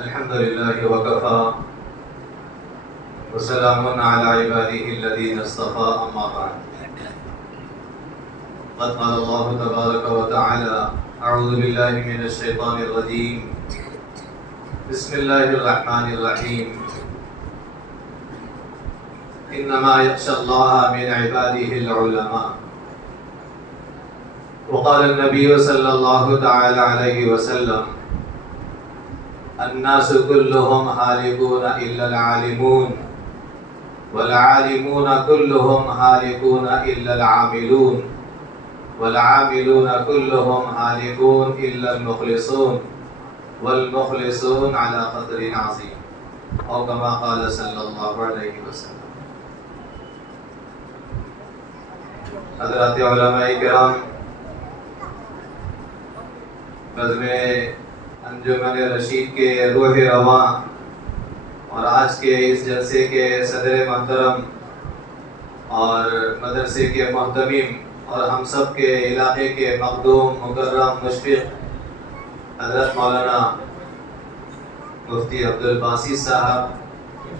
الحمد لله وكفى وسلام على عباده الذين اصطفى أما بعد. قد قال الله تبارك وتعالى: أعوذ بالله من الشيطان الرجيم. بسم الله الرحمن الرحيم. إنما يخشى الله من عباده العلماء. وقال النبي صلى الله تعالى عليه وسلم: الناس كلهم هالكون إلا العالمون والعالمون كلهم هالكون إلا العاملون والعاملون كلهم هالكون إلا المخلصون والمخلصون على قدر عظيم، أو كما قال صلى الله عليه وسلم. حضرات علماء کرام، بزم انجمن رشید کے روح رواں اور آج کے اس جلسے کے صدر محترم اور مدرسے کے محتمم اور ہم سب کے علاقے کے مخدوم مکرم مشفق حضرت مولانا مفتی عبدالباسط صاحب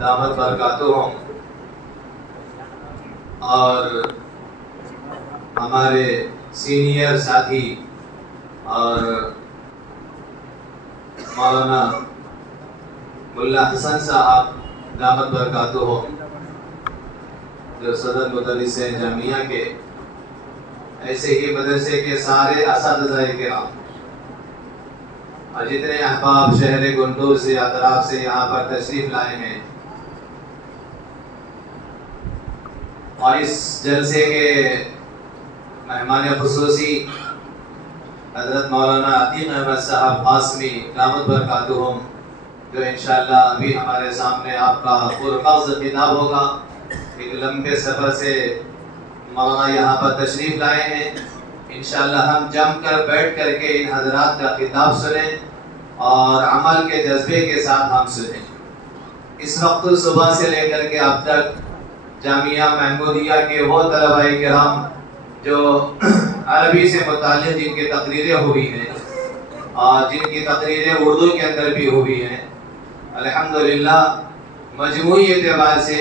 دامت برکاتہم، اور ہمارے سینئر ساتھی اور مولانا ملا حسن صاحب دامت برکاتہم، جو صدر مدرس جامعہ کے، ایسے ہی مدرسے کے سارے اساتذہ کرام اور جتنے احباب شہر گنٹور سے اطراف سے یہاں پر تشریف لائے ہیں، اور اس جلسے کے مہمان خصوصی حضرت مولانا عتیق احمد صاحب قاسمی دامت برکاتہم، جو انشاءاللہ ابھی ہمارے سامنے آپ کا پرمغز خطاب ہوگا. ایک لمبے سفر سے مولانا یہاں پر تشریف لائے ہیں. انشاءاللہ ہم جم کر بیٹھ کر کے ان حضرات کا خطاب سنیں اور عمل کے جذبے کے ساتھ ہم سنیں. اس وقت صبح سے لے کر کے اب تک جامعہ محمودیہ کے وہ طلباء کرام جو عربی سے متعلق جن کی تقریریں ہوئی ہیں اور جن کی تقریریں اردو کے اندر بھی ہوئی ہیں، الحمدللہ مجموعی اعتبار سے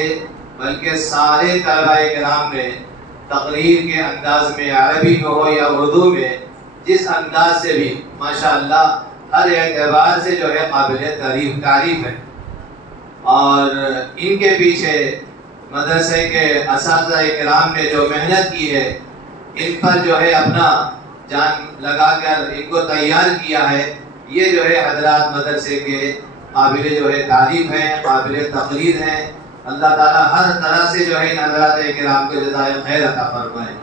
بلکہ سارے طلباء کرام نے تقریر کے انداز میں، عربی میں ہو یا اردو میں، جس انداز سے بھی ماشاءاللہ ہر اعتبار سے جو ہے قابل تعریف ہے. اور ان کے پیچھے مدرسے کے اساتذہ کرام نے جو محنت کی ہے، ان پر جو ہے اپنا جان لگا کر ان کو تیار کیا ہے، یہ جو ہے حضرات مدرسے کے قابل جو ہے تعریف ہیں، قابل تقریر ہیں. اللہ تعالیٰ ہر طرح سے جو ہے ان حضرات کرام کو جزائے خیر عطا فرمائے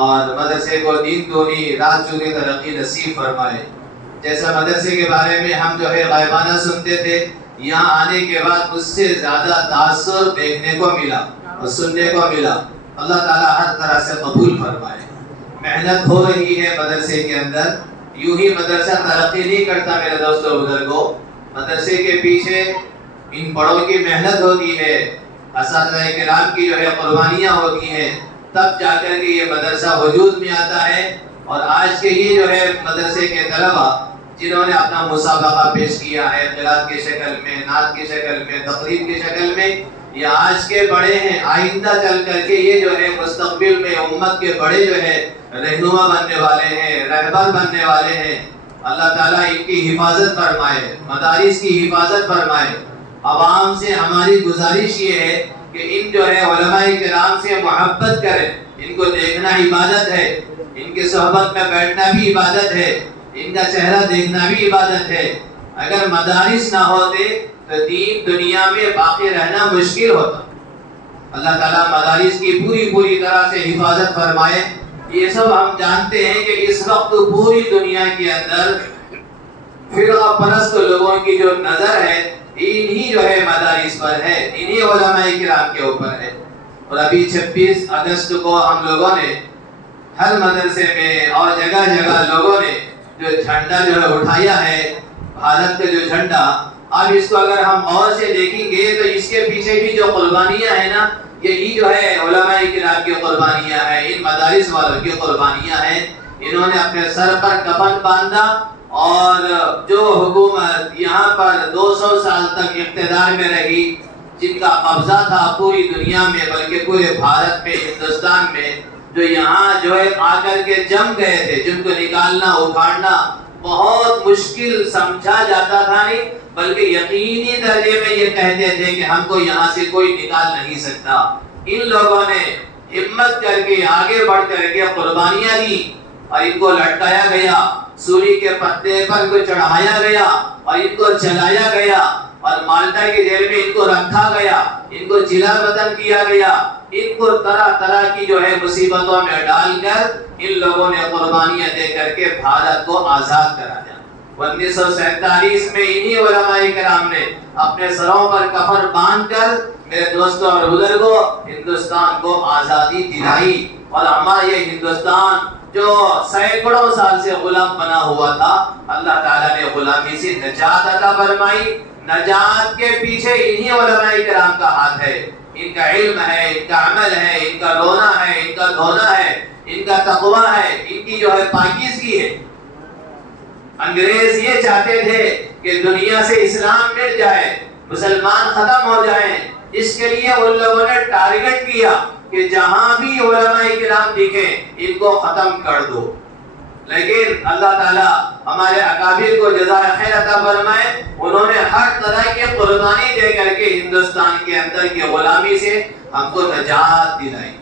اور مدرسے کو دین دونی رات چونی ترقی نصیب فرمائے. جیسا مدرسے کے بارے میں ہم جو ہے غائبانہ سنتے تھے، یہاں آنے کے بعد اس سے زیادہ تاثر دیکھنے کو ملا اور سننے کو ملا. اللہ تعالیٰ ہر طرح سے قبول فرمائے. محنت ہو رہی ہے مدرسے کے اندر، یوں ہی مدرسہ ترقی نہیں کرتا میرے دوستوں بزرگوں. مدرسے کے پیچھے ان بڑوں کی محنت ہوتی ہے، اساتذہ کرام کی جو ہے قربانیاں ہوتی ہیں، تب جا کر کے یہ مدرسہ وجود میں آتا ہے. اور آج کے یہ جو ہے مدرسے کے طلبہ جنہوں نے اپنا مسابقہ پیش کیا ہے قرات کی شکل میں، نعت کی شکل میں، تقریر کی شکل میں، یہ آج کے بڑے ہیں. آئندہ چل کر کے یہ جو ہے مستقبل میں امت کے بڑے جو ہے رہنما بننے والے ہیں، رہبر بننے والے ہیں. اللہ تعالیٰ ان کی حفاظت فرمائے، مدارس کی حفاظت فرمائے. عوام سے ہماری گزارش یہ ہے کہ ان جو ہے علماء کرام سے محبت کریں. ان کو دیکھنا عبادت ہے، ان کی صحبت میں بیٹھنا بھی عبادت ہے، ان کا چہرہ دیکھنا بھی عبادت ہے. اگر مدارس نہ ہوتے تو دین دنیا میں باقی رہنا مشکل ہوتا. اللہ تعالیٰ مدارس کی پوری طرح سے حفاظت فرمائے. یہ سب ہم جانتے ہیں کہ اس وقت پوری دنیا کے اندر فرقہ پرست لوگوں کی جو نظر ہے انہی جو ہے مدارس پر ہے، انہی علماء کرام کے اوپر ہے. اور ابھی 26 اگست کو ہم لوگوں نے ہر مدرسے میں اور جگہ جگہ لوگوں نے جو جھنڈا جو ہے اٹھایا ہے، بھارت کا جو جھنڈا. اب اس کو اگر ہم غور سے دیکھیں گے تو اس کے پیچھے بھی جو قربانیاں ہیں نا، یہی جو ہے علماء کرام کی قربانیاں ہیں، ان مدارس والوں کی قربانیاں ہیں. انہوں نے اپنے سر پر کفن باندھا اور جو حکومت یہاں پر 200 سال تک اقتدار میں رہی، جن کا قبضہ تھا پوری دنیا میں بلکہ پورے بھارت میں، ہندوستان میں، جو یہاں جو ہے آ کر کے جم گئے تھے، جن کو نکالنا اکھاڑنا بہت مشکل سمجھا جاتا تھا، نہیں بلکہ یقینی درجے میں یہ کہتے تھے کہ ہم کو یہاں سے کوئی نکال نہیں سکتا، ان لوگوں نے ہمت کر کے آگے بڑھ کر کے قربانیاں دی اور ان کو لٹکایا گیا، سولی کے پتے پر ان کو چڑھایا گیا اور ان کو چلایا گیا اور مالٹا کی جیل میں ان کو رکھا گیا، ان کو جلا وطن کیا گیا، ان کو طرح طرح کی جو ہے مصیبتوں میں ڈال کر ان لوگوں نے قربانیاں دے کر کے بھارت کو آزاد کرایا۔ 1947 میں انہی علماء کرام نے اپنے سروں پر کفن باندھ کر میرے دوستوں اور بزرگوں ہندوستان کو آزادی دلائی، اور ہمارا یہ ہندوستان جو سینکڑوں سال سے غلام بنا ہوا تھا، اللہ تعالیٰ نے غلامی سے نجات عطا فرمائی۔ نجات کے پیچھے انہی علماء کرام کا ہاتھ ہے، ان کا علم ہے، ان کا عمل ہے، ان کا رونا ہے، ان کا دھونا ہے، ان کا تقویٰ ہے، ان کی جو ہے پاکیزگی ہے۔ انگریز یہ چاہتے تھے کہ دنیا سے اسلام مٹ جائے، مسلمان ختم ہو جائیں، اس کے لیے ان لوگوں نے ٹارگٹ کیا کہ جہاں بھی علماء کرام دکھیں ان کو ختم کر دو، لیکن اللہ تعالیٰ ہمارے اکابر کو جزائے خیر عطا فرمائے، انہوں نے ہر طرح کی قربانی دے کر کے ہندوستان کے اندر کی غلامی سے ہم کو نجات دلائی،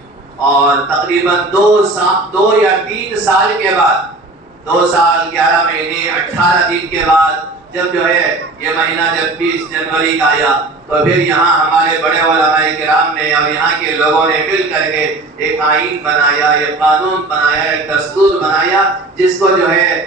اور تقریباً 2 یا 3 سال کے بعد، 2 سال 11 مہینے 18 دن کے بعد، جب جو ہے یہ مہینہ جب 20 جنوری کا آیا، تو پھر یہاں ہمارے بڑے علماء کرام نے اور یہاں کے لوگوں نے مل کر کے ایک آئین بنایا، ایک قانون بنایا، ایک دستور بنایا، جس کو جو ہے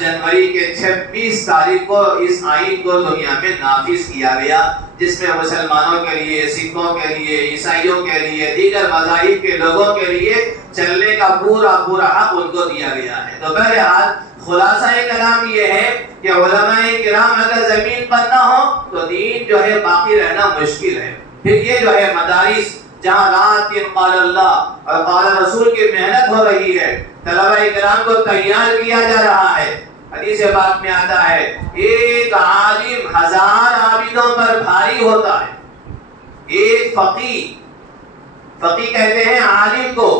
جنوری کے 26 تاریخ کو اس آئین کو دنیا میں نافذ کیا گیا، جس میں مسلمانوں کے لیے، سکھوں کے لیے، عیسائیوں کے لیے، دیگر مذاہب کے لوگوں کے لیے چلنے کا پورا حق ان کو دیا گیا ہے۔ تو بہرحال خلاصہ کلام یہ ہے کہ علماء کرام اگر زمین پر نہ ہو تو دین جو ہے باقی رہنا مشکل ہے۔ پھر یہ جو ہے مدارس جہاں رات دن قال اللہ اور قال رسول کی محنت ہو رہی ہے، طلبہ کرام کو تیار کیا جا رہا ہے، حدیث پاک میں آتا ہے ایک عالم 1000 عابدوں پر بھاری ہوتا ہے، ایک فقی کہتے ہیں عالم کو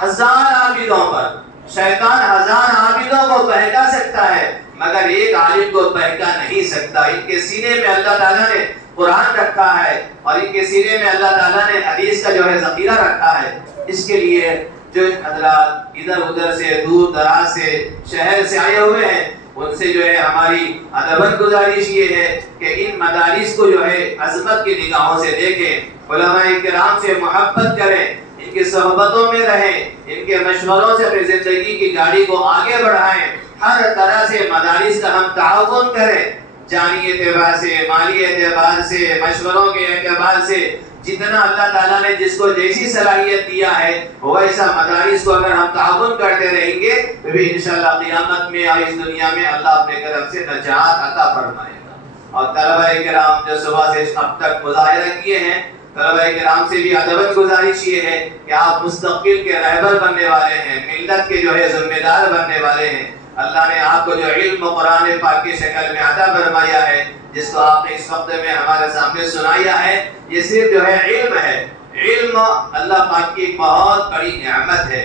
1000 عابدوں پر، شیطان 1000 عابدوں کو بہکا سکتا ہے مگر ایک عالم کو بہکا نہیں سکتا۔ ان کے سینے میں اللہ تعالیٰ نے قرآن رکھا ہے اور ان کے سینے میں اللہ تعالیٰ نے حدیث کا جو ہے ذخیرہ رکھا ہے۔ اس کے لیے جو حضرات ادھر ادھر سے دور دراز سے شہر سے آئے ہوئے ہیں ان سے جو ہے ہماری ادباً گزارش یہ ہے کہ ان مدارس کو جو ہے عظمت کی نگاہوں سے دیکھیں، علماء کرام سے محبت کریں، ان کی صحبتوں میں رہیں، ان کے مشوروں سے اپنی زندگی کی گاڑی کو آگے بڑھائیں، ہر طرح سے مدارس کا ہم تعاون کریں، جانی اعتبار سے، مالی اعتبار سے، مشوروں کے اعتبار سے، جتنا اللہ تعالیٰ نے جس کو جیسی صلاحیت دیا ہے ویسا مدارس کو اگر ہم تعاون کرتے رہیں گے تو بھی انشاءاللہ قیامت میں اور اس دنیا میں اللہ اپنے طرف سے نجات عطا فرمائے گا۔ اور طلبہ کرام جو صبح سے اب تک مظاہرہ کیے ہیں، طلبہ کرام سے بھی ادباً گزارش یہ ہے کہ آپ مستقبل کے رہبر بننے والے ہیں، ملت کے جو ہے ذمہ دار بننے والے ہیں۔ اللہ نے آپ کو جو علم قرآن پاک کی شکل میں عطا فرمایا ہے، جس کو آپ نے اس وقت میں ہمارے سامنے سنایا ہے، یہ صرف جو ہے علم ہے۔ علم اللہ پاک کی بہت بڑی نعمت ہے۔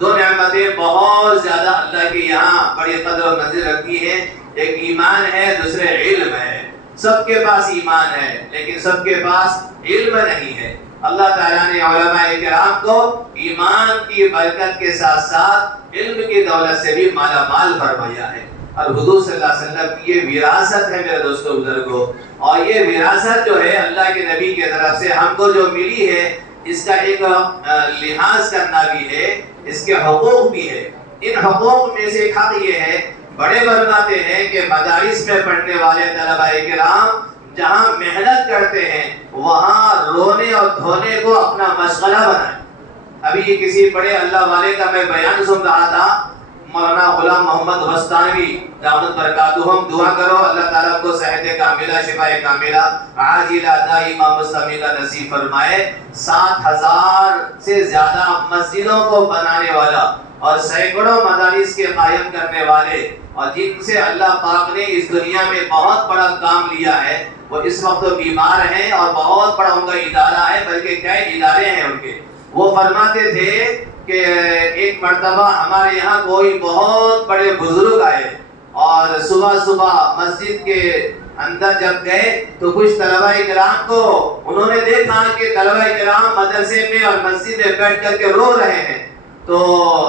2 نعمتیں بہت زیادہ اللہ کے یہاں بڑی قدر و منزل رکھتی ہیں، ایک ایمان ہے، دوسرے علم ہے۔ سب کے پاس ایمان ہے لیکن سب کے پاس علم نہیں ہے۔ اللہ تعالیٰ نے علماء کرام کو ایمان کی برکت کے ساتھ ساتھ علم کی دولت سے بھی مالا مال فرمایا ہے، اور حضور صلی اللہ علیہ وسلم کی یہ وراثت ہے میرے دوستو بزرگوں، اور یہ وراثت جو ہے اللہ کے نبی کی طرف سے ہم کو جو ملی ہے اس کا ایک لحاظ کرنا بھی ہے، اس کے حقوق بھی ہے۔ ان حقوق میں سے ایک حق یہ ہے، بڑے فرماتے ہیں کہ مدارس میں پڑھنے والے طلبہ کرام جہاں محنت کرتے ہیں وہاں رونے اور دھونے کو اپنا مشغلہ بنائیں۔ ابھی کسی بڑے اللہ والے کا میں بیان سن رہا تھا، مولانا غلام محمد غستانوی دامت برکاتہم، دعا کرو اللہ تعالیٰ کو صحت کاملہ، شفاء کاملہ، عاجلہ دائمہ مستمرہ نصیب فرمائے۔ 7000 سے زیادہ مسجدوں کو بنانے والا اور سینکڑوں مدارس کے قائم کرنے والے، اور جن سے اللہ پاک نے اس دنیا میں بہت بڑا کام لیا ہے، وہ اس وقت تو بیمار ہیں اور بہت بڑا ان کا ادارہ ہے، بلکہ کئی ادارے ہیں ان کے۔ وہ فرماتے تھے کہ ایک مرتبہ ہمارے یہاں کوئی بہت بڑے بزرگ آئے اور صبح صبح مسجد کے اندر جب گئے تو کچھ طلبہ کرام کو انہوں نے دیکھا کہ طلبہ کرام مدرسے میں اور مسجد میں بیٹھ کر کے رو رہے ہیں، تو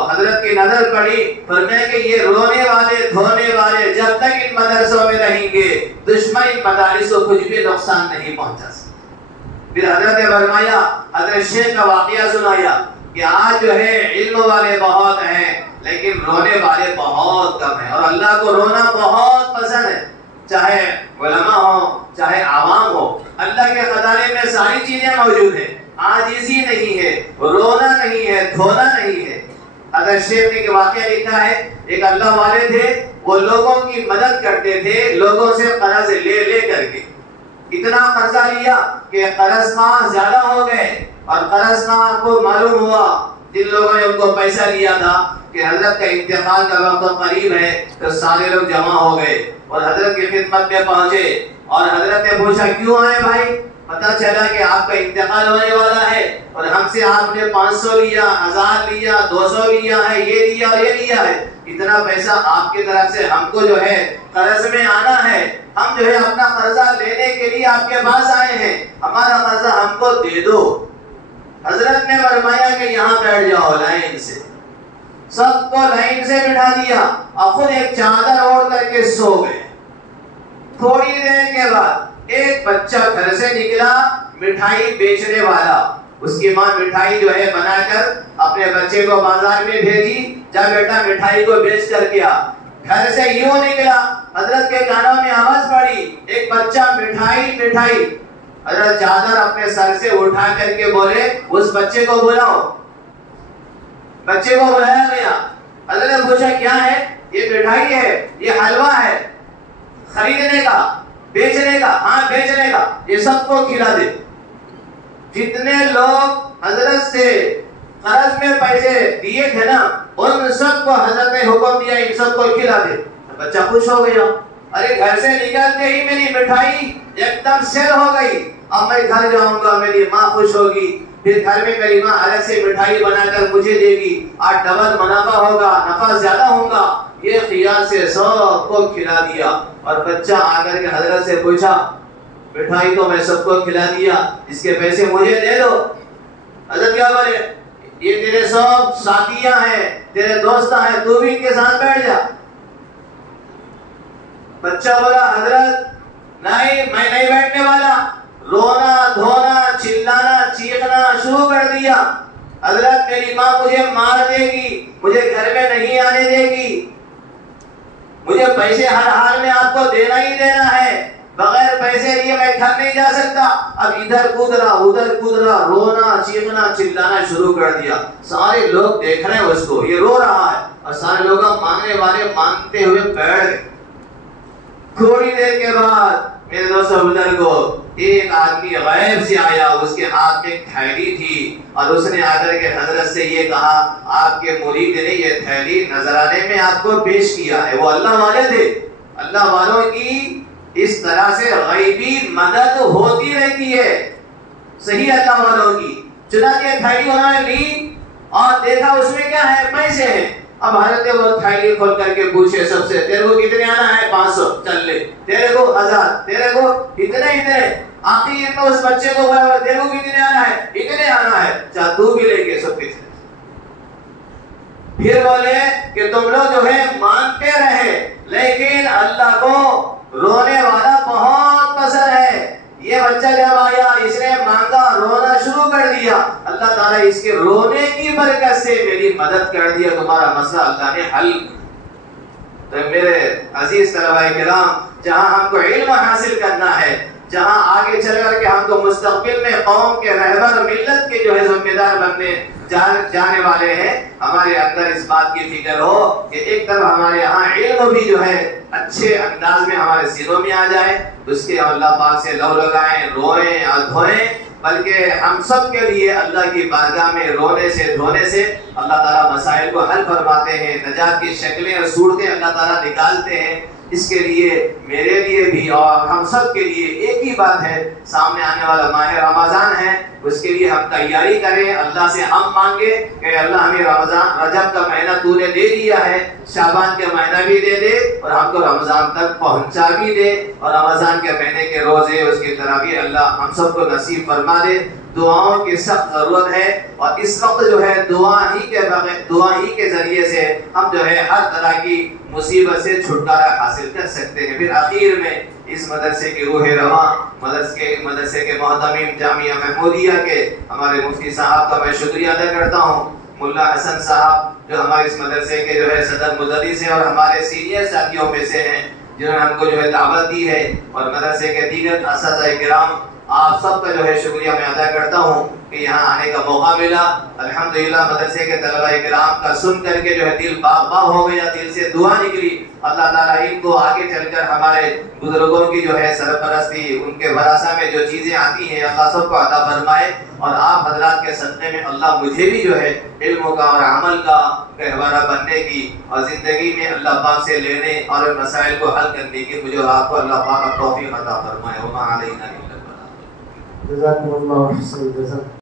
حضرت کی نظر پڑی، فرمایا کہ یہ رونے والے دھونے والے جب تک ان مدرسوں میں رہیں گے دشمن ان مدارس کو کچھ بھی نقصان نہیں پہنچا سکتا۔ پھر حضرت نے فرمایا، حضرت شیخ کا واقعہ سنایا کہ آج جو ہے علم والے بہت ہیں لیکن رونے والے بہت کم ہیں، اور اللہ کو رونا بہت پسند ہے، چاہے علماء ہو چاہے عوام ہو، اللہ کے خزانے میں ساری چیزیں موجود ہیں، عاجزی نہیں ہے، رونا نہیں ہے، دھونا نہیں ہے۔ حضرت شیخ نے ایک واقعہ لکھا ہے، ایک اللہ والے تھے، وہ لوگوں کی مدد کرتے تھے لوگوں سے قرض لے لے کر کے، اتنا قرضہ لیا کہ قرض خواہ زیادہ ہو گئے، اور قرض خواہ کو معلوم ہوا جن لوگوں نے ان کو پیسہ لیا تھا کہ حضرت کا انتقال کا وقت قریب ہے، تو سارے لوگ جمع ہو گئے اور حضرت کی خدمت میں پہنچے، اور حضرت نے پوچھا کیوں آئے بھائی؟ پتہ چلا کہ آپ کا انتقال ہونے والا ہے اور ہم سے آپ نے 500 لیا، 1000 لیا، 200 لیا ہے، یہ لیا اور یہ لیا ہے، اتنا پیسہ آپ کی طرف سے ہم کو جو ہے قرض میں آنا ہے، ہم جو ہے اپنا قرضہ لینے کے لیے آپ کے پاس آئے ہیں، ہمارا قرضہ ہم کو دے دو۔ حضرت نے فرمایا کہ یہاں بیٹھ جاؤ لائن سے، سب کو لائن سے بٹھا دیا اور خود ایک چادر اوڑھ کر کے سو گئے۔ تھوڑی دیر کے بعد ایک بچہ گھر سے نکلا، مٹھائی بیچنے والا، اس کی ماں مٹھائی جو ہے بنا کر اپنے بچے کو بازار میں بھیجی، جا بیٹا مٹھائی کو بیچ کر کے آ۔ گھر سے یوں نکلا، حضرت کے کانوں میں آواز پڑی، ایک بچہ مٹھائی مٹھائی۔ حضرت چادر اپنے سر سے اٹھا کر کے بولے اس بچے کو بلاؤ۔ بچے کو بلایا گیا، حضرت نے پوچھا کیا ہے؟ یہ مٹھائی ہے، یہ حلوہ ہے، خریدنے کا، بیچنے کا؟ ہاں بیچنے کا، یہ سب کو کھلا دے۔ جتنے لوگ حضرت سے قرض میں پیسے دیے تھے نا، ان سب کو حضرت نے حکم دیا ان سب کو کھلا دے۔ بچہ خوش ہو گیا، ارے گھر سے نکلتے ہی میری مٹھائی ایک دم سیل ہو گئی، اب میں گھر جاؤں گا، میری ماں خوش ہوگی، پھر گھر میں میری ماں الگ سے مٹھائی بنا کر مجھے دے گی، آج ڈبل منافع ہوگا، نفع زیادہ ہوگا۔ یہ خیال سے سب کو کھلا دیا، اور بچہ آ کر کے حضرت سے پوچھا مٹھائی تو میں سب کو کھلا دیا، اس کے پیسے مجھے دے دو۔ حضرت کیا بولے؟ یہ تیرے سب ساتھیاں ہیں، تیرے دوست ہیں، تو بھی ان کے ساتھ بیٹھ جا۔ بچہ بولا حضرت نہیں، میں نہیں بیٹھنے والا۔ رونا دھونا چلانا چیخنا شروع کر دیا، حضرت میری ماں مجھے مار دے گی، مجھے گھر میں نہیں آنے دے گی، مجھے پیسے ہر حال میں آپ کو دینا ہی دینا ہے، بغیر پیسے لیے میں گھر نہیں جا سکتا۔ اب ادھر کود رہا ادھر کود رہا، رونا چیخنا چلانا شروع کر دیا۔ سارے لوگ دیکھ رہے ہیں اس کو، یہ رو رہا ہے، اور سارے لوگ مانگنے والے مانگتے ہوئے بیٹھ گئے۔ تھوڑی دیر کے بعد میرے دوستوں بزرگوں، ایک آدمی غیب سے آیا، اس کے ہاتھ میں ایک تھیلی تھی، اور اس نے آ کر کے حضرت سے یہ کہا آپ کے مرید نے یہ تھیلی نذرانے میں آپ کو پیش کیا ہے۔ وہ اللہ والے تھے، اللہ والوں کی اس طرح سے غیبی مدد ہوتی رہتی ہے، صحیح اللہ والوں کی۔ چنانچہ تھیلی انہوں نے لی اور دیکھا اس میں کیا ہے؟ پیسے ہیں۔ اب حضرت نے وہ تھیلی کھول کر کے پوچھے سب سے، تیرے کو کتنے آنا ہے؟ 500، چل لے۔ تیرے کو 1000، تیرے کو اتنے۔ آخر میں اس بچے کو بولا تیرے کو کتنے آنا ہے؟ اتنے آنا ہے، چاہ تو بھی لے کے سب کچھ۔ پھر بولے کہ تم لوگ جو ہے مانتے رہے، لیکن اللہ کو رونے والا بہت پسند ہے۔ یہ بچہ جب آیا اس نے مانگا، رونا شروع کر دیا، اللہ تعالیٰ اس کے رونے کی برکت سے میری مدد کر دیا، تمہارا مسئلہ اللہ نے حل۔ تو میرے عزیز طلباء کرام، جہاں ہم کو علم حاصل کرنا ہے، جہاں آگے چل کر کے ہم کو مستقبل میں قوم کے رہبر ملت کے جو ہے ذمہ دار بننے جانے والے ہیں، ہمارے اندر اس بات کی فکر ہو کہ ایک طرف ہمارے یہاں علم بھی جو ہے اچھے انداز میں ہمارے سینوں میں آ جائے، اس کے اللہ پاک سے لو لگائیں، روئیں اور دھوئیں، بلکہ ہم سب کے لیے اللہ کی بارگاہ میں رونے سے دھونے سے اللہ تعالیٰ مسائل کو حل فرماتے ہیں، نجات کی شکلیں اور صورتیں اللہ تعالیٰ نکالتے ہیں۔ اس کے لیے میرے لیے بھی اور ہم سب کے لیے ایک ہی بات ہے، سامنے آنے والا ماہ رمضان ہے، اس کے لیے ہم تیاری کریں، اللہ سے ہم مانگے کہ اللہ ہمیں رجب کا مہینہ تو نے دے دیا ہے، شعبان کے مہینہ بھی دے دے اور ہم کو رمضان تک پہنچا بھی دے، اور رمضان کے مہینے کے روزے اس کی تراویح اللہ ہم سب کو نصیب فرما دے۔ دعاؤں کی سخت ضرورت ہے، اور اس وقت جو ہے دعا ہی کے ذریعے سے ہم جو ہے ہر طرح کی مصیبت سے چھٹکارا حاصل کر سکتے ہیں۔ پھر آخر میں اس مدرسے کی روح رواں مدرسے کے محتمیم جامعہ محمودیہ کے ہمارے مفتی صاحب کا میں شکریہ ادا کرتا ہوں، ملا حسن صاحب جو ہمارے اس مدرسے کے جو ہے صدر مدرس ہیں اور ہمارے سینئر ساتھیوں میں سے ہیں، جنہوں نے ہم کو جو ہے دعوت دی ہے، اور مدرسے کے دیگر اساتذہ کرام، آپ سب کا جو ہے شکریہ میں ادا کرتا ہوں کہ یہاں آنے کا موقع ملا۔ الحمدللہ مدرسے کے طلبہ کرام کا سن کر کے جو ہے دل باغ باغ ہو گیا، دل سے دعا نکلی، اللہ تعالیٰ ان کو آگے چل کر ہمارے بزرگوں کی جو ہے سرپرستی، ان کے وراثہ میں جو چیزیں آتی ہیں اللہ سب کو عطا فرمائے، اور آپ حضرات کے صدقے میں اللہ مجھے بھی جو ہے علم کا اور عمل کا گہوارہ بننے کی اور زندگی میں اللہ پاک سے لینے اور مسائل کو حل کرنے کی مجھے اور آپ کو اللہ پاک توفیق عطا فرمائے۔ وما علینا الا البلاغ۔ جزاکم اللہ خیر۔